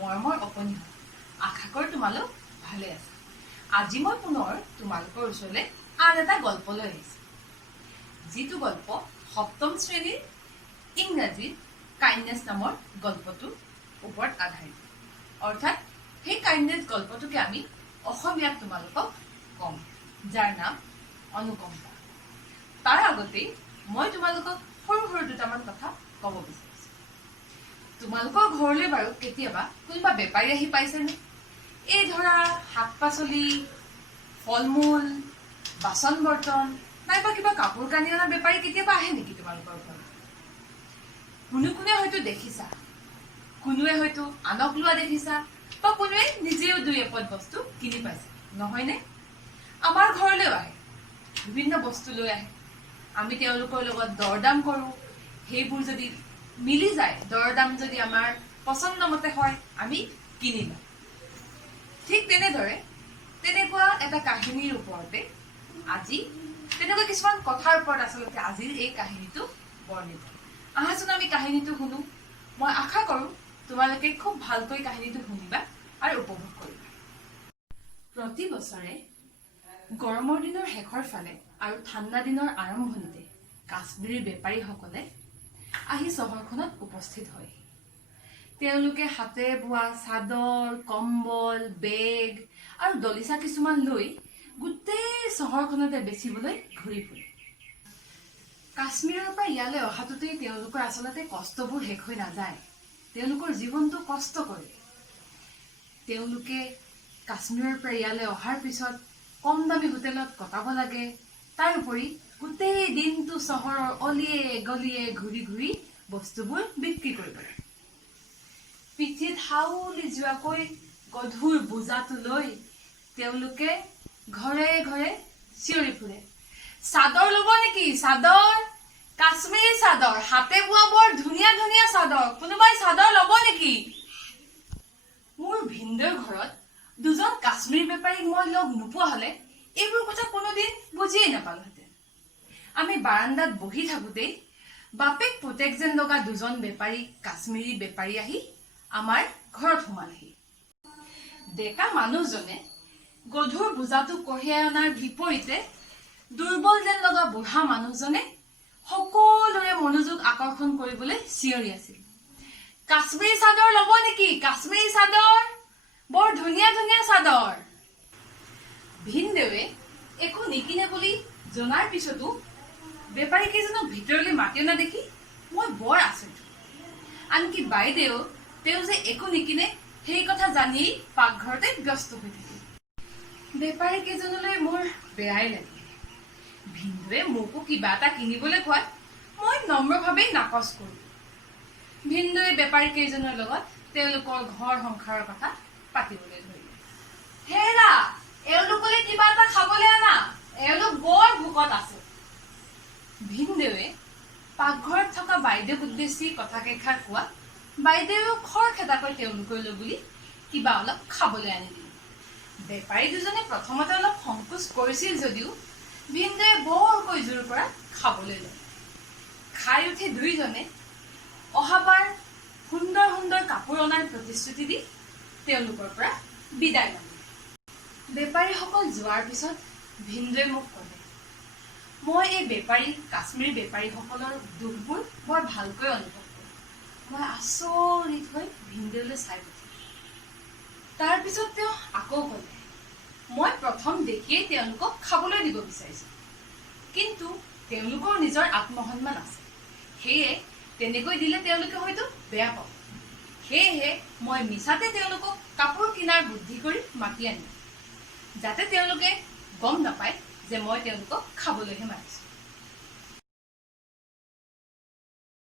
মৰমৰ অকণি আশা কৰোঁ তোমালোক ভালে আছে। আজি মই পুনৰ তোমালোকৰ ওচৰলৈ আন এটা গল্প লৈ আহিছোঁ, যিটো গল্প সপ্তম শ্ৰেণীৰ ইংৰাজীৰ কাইণ্ডনেছ নামৰ গল্পটোৰ ওপৰত আধাৰিত। অৰ্থাৎ সেই কাইণ্ডনেছ গল্পটোকে আমি অসমীয়াত তোমালোকক ক'ম, যাৰ নাম অনুকম্পা। তাৰ আগতেই মই তোমালোকক সৰু সৰু দুটামান কথা ক'ব বিচাৰিছোঁ। তোমালোকৰ ঘৰলৈ বাৰু কেতিয়াবা কোনোবা বেপাৰী আহি পাইছেনে? এই ধৰা শাক পাচলি, ফল মূল, বাচন বৰ্তন নাইবা কিবা কাপোৰ কানি অনা বেপাৰী কেতিয়াবা আহে নেকি তোমালোকৰ ঘৰত? কোনোৱে হয়তো দেখিছা, কোনোৱে হয়তো আনক লোৱা দেখিছা, বা কোনোৱে নিজেও দুই এপদ বস্তু কিনি পাইছে, নহয়নে? আমাৰ ঘৰলৈও আহে, বিভিন্ন বস্তু লৈ আহে। আমি তেওঁলোকৰ লগত দৰদাম কৰোঁ। সেইবোৰ যদি মিলি যায়, দৰদাম যদি আমাৰ পচন্দ মতে হয়, আমি কিনি লওঁ। ঠিক তেনেকুৱা এটা কাহিনীৰ ওপৰতে আজি তেনেকুৱা কিছুমান কথাৰ ওপৰত আচলতে আজিৰ এই কাহিনীটো বৰ্ণিত। আহাচোন আমি কাহিনীটো শুনো। মই আশা কৰোঁ তোমালোকে খুব ভালকৈ কাহিনীটো শুনিবা আৰু উপভোগ কৰিবা। প্ৰতি বছৰে গৰমৰ দিনৰ শেষৰ ফালে আৰু ঠাণ্ডা দিনৰ আৰম্ভণিতে কাশ্মীৰী বেপাৰীসকলে আহি চহৰখনত উপস্থিত হয়। তেওঁলোকে হাতেৰে বোৱা চাদৰ, কম্বল, বেগ আৰু দলিচা কিছুমান লৈ গোটেই চহৰখনতে বেচিবলৈ ঘূৰি ফুৰে। কাশ্মীৰৰ পৰা ইয়ালৈ অহাটোতেই তেওঁলোকৰ আচলতে কষ্টবোৰ শেষ হৈ নাযায়। তেওঁলোকৰ জীৱনটো কষ্ট কৰে। তেওঁলোকে কাশ্মীৰৰ পৰা ইয়ালৈ অহাৰ পিছত কম দামী হোটেলত কটাব লাগে। তাৰ উপৰি গোটেই দিনটো চহৰৰ অলিয়ে গলিয়ে ঘূৰি ঘূৰি বস্তুবোৰ বিক্ৰী কৰিব লাগে। পিঠিত হাউলি যোৱাকৈ গধুৰ বোজাটো লৈ তেওঁলোকে ঘৰে ঘৰে চিঞৰি ফুৰে, চাদৰ ল'ব নেকি? চাদৰ, কাশ্মীৰী চাদৰ, হাতে বোৱা বৰ ধুনীয়া ধুনীয়া চাদৰ, কোনোবাই চাদৰ ল'ব নেকি? মোৰ ভিনদেউৰ ঘৰত দুজন কাশ্মীৰী বেপাৰীক মই লগ নোপোৱা হলে এইবোৰ কথা কোনোদিন বুজিয়েই নাপালোহেঁতেন। আমি বাৰান্দাত বহি থাকোঁতেই বাপেক পুতেক যেন লগা দুজন কাশ্মীৰী বেপাৰী আহি আমাৰ ঘৰত সোমালেহি। ডেকা মানুহজনে গধুৰ বোজাটো কঢ়িয়াই অনাৰ বিপৰীতে দুৰ্বল যেন লগা বুঢ়া মানুহজনে সকলোৰে মনোযোগ আকৰ্ষণ কৰিবলৈ চিঞৰি আছিল, কাশ্মীৰী চাদৰ ল'ব নেকি? কাশ্মীৰী চাদৰ, বৰ ধুনীয়া ধুনীয়া চাদৰ। ভিনদেৱে একো নিকিনে বুলি জনাৰ পিছতো বেপাৰী কেইজনক ভিতৰলৈ মাতি অনা দেখি মই বৰ আচৰিত। আনকি বাইদেউ তেওঁ যে একো নিকিনে সেই কথা জানি পাকঘৰতে ব্যস্ত হৈ থাকিল। বেপাৰী কেইজনলৈ মোৰ বেয়াই লাগিল। ভিনদেৱে মোকো কিবা এটা কিনিবলৈ কোৱাত মই নম্ৰভাৱেই নাকচ কৰিলোঁ। ভিনদেৱে বেপাৰী কেইজনৰ লগত তেওঁলোকৰ ঘৰ সংসাৰৰ কথা পাতিবলৈ ধৰিলে। হেৰা, এওঁলোকলৈ কিবা এটা খাবলৈ আনা, এওঁলোক বৰ ভোকত আছে। ভিনদেৱে পাকঘৰত থকা বাইদেউক উদ্দেশ্যি কথা কেইষাৰ কোৱা বাইদেৱেও খৰখেদাকৈ তেওঁলোকলৈ বুলি কিবা অলপ খাবলৈ আনি দিলে। বেপাৰী দুজনে প্ৰথমতে অলপ সংকোচ কৰিছিল যদিও ভিনদেৱে বৰকৈ জোৰ পৰা খাবলৈ ল'লে। খাই উঠি দুইজনে অহাবাৰ সুন্দৰ সুন্দৰ কাপোৰ অনাৰ প্ৰতিশ্ৰুতি দি তেওঁলোকৰ পৰা বিদায় ল'লে। বেপাৰীসকল যোৱাৰ পিছত ভিনদেৱে মোক ক'লে, মই এই কাশ্মীৰী বেপাৰীসকলৰ দুখবোৰ বৰ ভালকৈ অনুভৱ কৰোঁ। মই আচৰিত হৈ ভিনদেউলৈ চাই পঠিয়ালোঁ। তাৰপিছত তেওঁ আকৌ ক'লে, মই প্ৰথম দেখিয়েই তেওঁলোকক খাবলৈ দিব বিচাৰিছোঁ, কিন্তু তেওঁলোকৰ নিজৰ আত্মসন্মান আছে, সেয়ে তেনেকৈ দিলে তেওঁলোকে হয়তো বেয়া পাব। সেয়েহে মই মিছাতে তেওঁলোকক কাপোৰ কিনাৰ বুদ্ধি কৰি মাতি আনিম, যাতে তেওঁলোকে গম নাপায় যে মই তেওঁলোকক খাবলৈহে মাতিছোঁ।